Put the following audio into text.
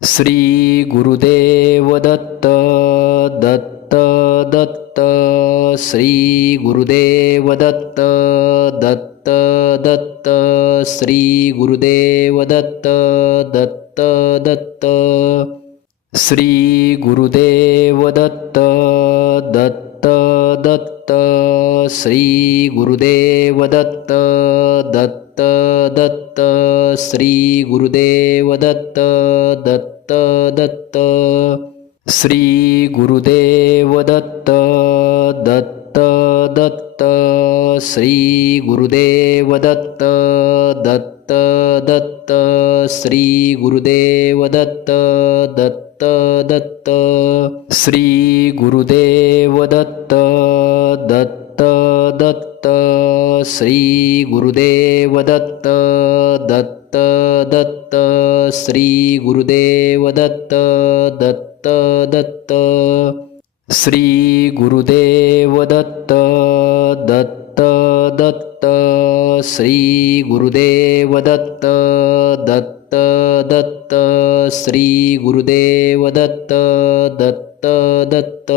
Shri Gurudev Datta Datta Datta Shri Gurudev Datta Datta Datta Shri Gurudev Datta Datta Datta Shri Gurudev Datta Datta Datta Shri Gurudev Datta Datta Datta Shri Gurudev Datta Datta Datta Shri Gurudev Datta Datta Datta Shri Gurudev Datta Datta Datta Shri Gurudev Datta Datta Datta Shri Gurudev Datta Datta Datta Shri Gurudev Datta Datta Datta Shri Gurudev Datta Datta Datta Shri Gurudev Datta Datta Datta Shri Gurudev Datta Datta Datta Shri Gurudev Datta Datta Datta